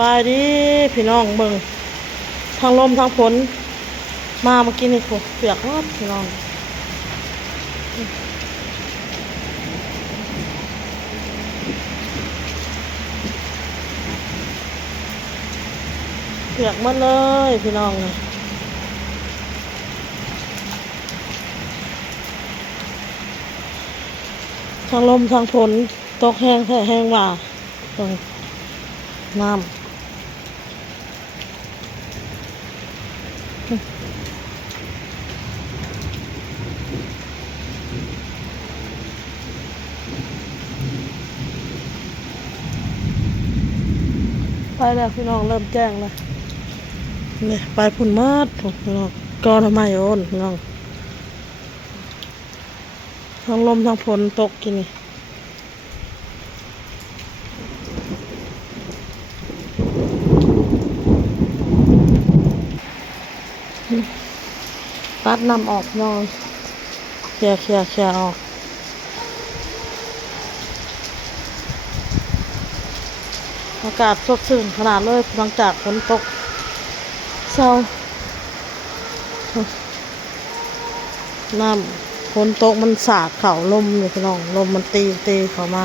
วายดีพี่น้องเบิ่งทางลมทางฝนมาเมื่อกี้นี่โหเปียกหมดพี่น้องเปียกหมดเลยพี่น้องเลยทางลมทางฝนตกแห้งแท้แห้งว่าตรงน้ำไปแล้วพี่น้องเริ่มแจ้งแล้วนี่ไปพุ่นมาดพี่น้องกอทำไมโอนพี่น้องทางลมทางฝนตกกินนี่ตัดน้ำออกพี่น้องเคลียร์ออกอากาศสดชื่นขนาดเลยหลังจากฝนตกเศร้าน้ำฝนตกมันสาดเข่าลมอยู่พี่น้องลมมันตีเข้ามา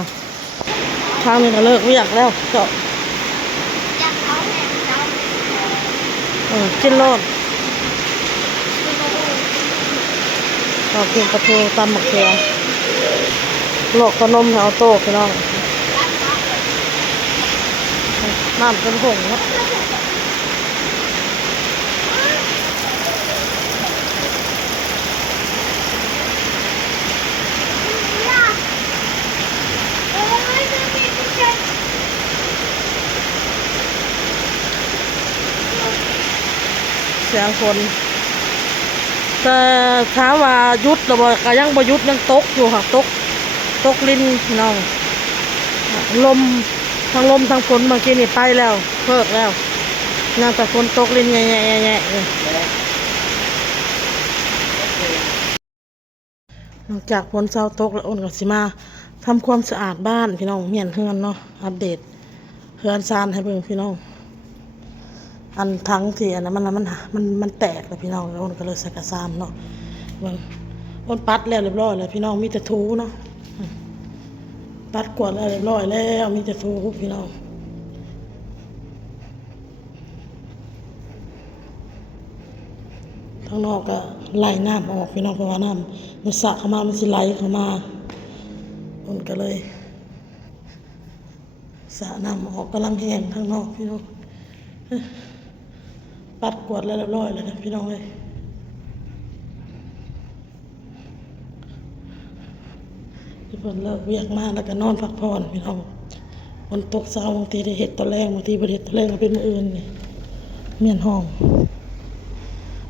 ทางนี้ก็เลิกไม่อยากแล้วเจาะกินโลดเรากินกระเพราตำหมักเขือโลกขนมแถวโต๊ะพี่น้องน้ำเป็นผงนะเสียงฝนแต่ถามว่ายุดหรือว่าก็ยังบ่ยุดยังตกอยู่ค่ะตกลิ้นพี่น้องลมทางลมทางฝนเมื่อกี้นี่ไปแล้วเพิกแล้วน่าจะฝนตกลิ้นแง่เลยหลังจากฝนเศร้าตกแล้วอ้นก็สิมาทำความสะอาดบ้านพี่น้องเมียนเฮือนเนาะอัปเดตเฮือนซานให้เบิ่งพี่น้องอันทั้งที่อันนั้นมันแตกเลยพี่น้องแล้วอ้นก็เลยใส่กระซามเนาะเบิ่งอ้นปัดแล้วเรียบร้อยแล้วพี่น้องมีแต่ทูเนาะปัดกวาดแล้วเรียบร้อยแล้วมีแต่ทูพี่น้องข้างนอกก็ไหลน้ำออกพี่น้องเพราะว่าน้ำมันสระเข้ามามันสิไหลเข้ามาอ้นก็เลยสระน้ำออกกำลังแห้งข้างนอกพี่น้องปัดกวาดแล้วเรียบร้อยแล้วนะพี่น้องเลยที่เพิ่นเลิกเวียกมาแล้วก็นอนพักผ่อนพี่น้องฝนตกเช้าบางทีได้เห็ดตอนแรกบางทีบ่ได้เห็ดตอนแรกก็เป็นมื้ออื่นนี่เมียนห้อง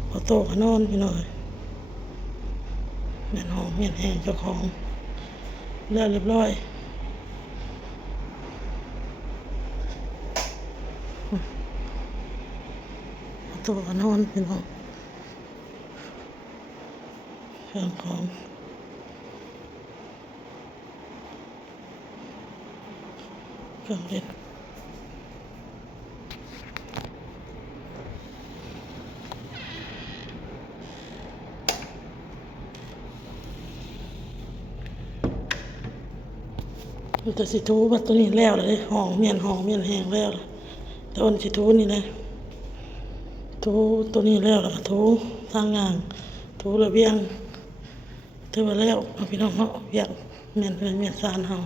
พอโตก็นอนพี่น้องเมียนห้องเมียนแห้งเจ้าของแล้วเรียบร้อยพอโตก็นอนพี่น้องเครื่องของเครื่องเล่นมันจะสิทูบัดตัวนี้แล้วเลยห้องเมียนแห้งแล้วแต่อ้นสิทูนี่เลยทูตัวนี้แล้วก็ทูทางงานทูระเบียงถือว่าแล้วพี่น้องเนาะเวียกเมียนซานเฮา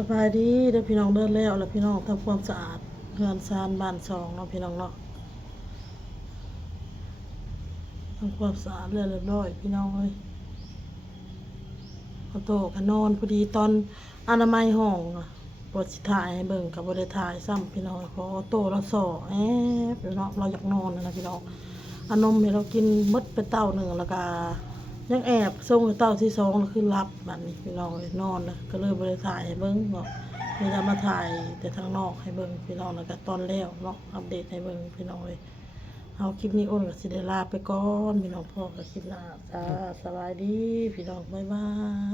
สบายดีเด้อพี่น้องเดินแล้วพี่น้องทำความสะอาดเฮือนซานบ้านซองเนาะพี่น้องเนาะทำความสะอาดเรียบร้อยพี่น้องเอ้ยเอาโตะก็นอนพอดีตอนอนามัยห้องอะบ่สิถ่ายให้เบิ่งก็บ่ได้ถ่ายซ้ำพี่น้องเพราะเอาโตะเราซ้อพี่น้องเราอยากนอนนะพี่น้องเอานมให้เรากินหมดไปเต้าหนึงแล้วก็ยังแอบส่งให้เต้าที่สองแล้วคือรับบัดนี้พี่น้องเอ้ยนอนแล้วก็เลยบ่ได้ถ่ายให้เบิ่งเนาะ มีจะมาถ่ายแต่ทางนอกให้เบิ่งพี่น้องแล้วก็ตอนแล้วเนาะอัปเดตให้เบิ่งพี่น้องเลยเอาคลิปนี้อ้นกับสิได้ลาไปก่อนพี่น้องพ่อกับคลิปหน้าจ้าสบายดีพี่น้องบ๊ายบาย